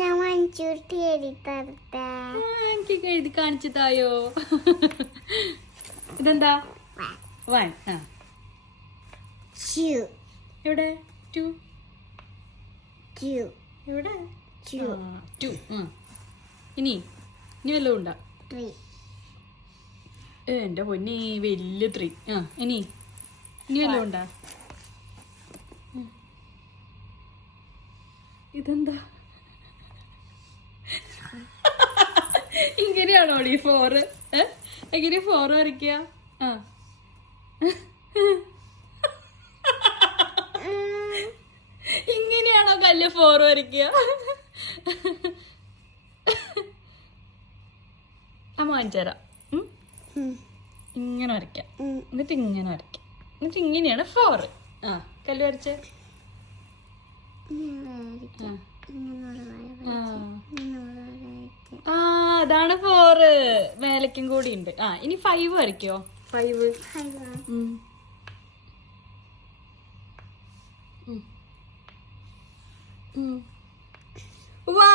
ഞാൻ മഞ്ചൂട്ടി എഴുതി തരട്ടെ. ആ, എനിക്ക് എഴുതി കാണിച്ചു തായോ ഇതെന്താ? വൺ ആ. എവിടെ? ടു? ചു എവിടെ? ചു ടു ഇനി ഇനി വല്ലതും ഉണ്ടാ? എന്റെ പൊന്നി വലിയ ത്രീ. ആ ഇനി ഇനി വല്ലതും ഉണ്ടാ? ഇതെന്താ? ഇങ്ങനെയാണോ ഈ ഫോറ്? എങ്ങനെ ഫോറ് വരയ്ക്കുക? ആ. ഇങ്ങനെയാണോ കല്ല് ഫോർ വരയ്ക്കുക? അമ്മ? ഇങ്ങനെ വരയ്ക്കാം. എന്നിട്ട് ഇങ്ങനെ വരയ്ക്കാം. എന്നിട്ട് ഇങ്ങനെയാണ് ഫോർ ആ കല്ല് വരച്ചേ. ആ. അതാണ് ഫോറ് മേലക്കും കൂടി ഉണ്ട് ആ ഇനി ഫൈവ് വരയ്ക്കോ ഫൈവ് വാ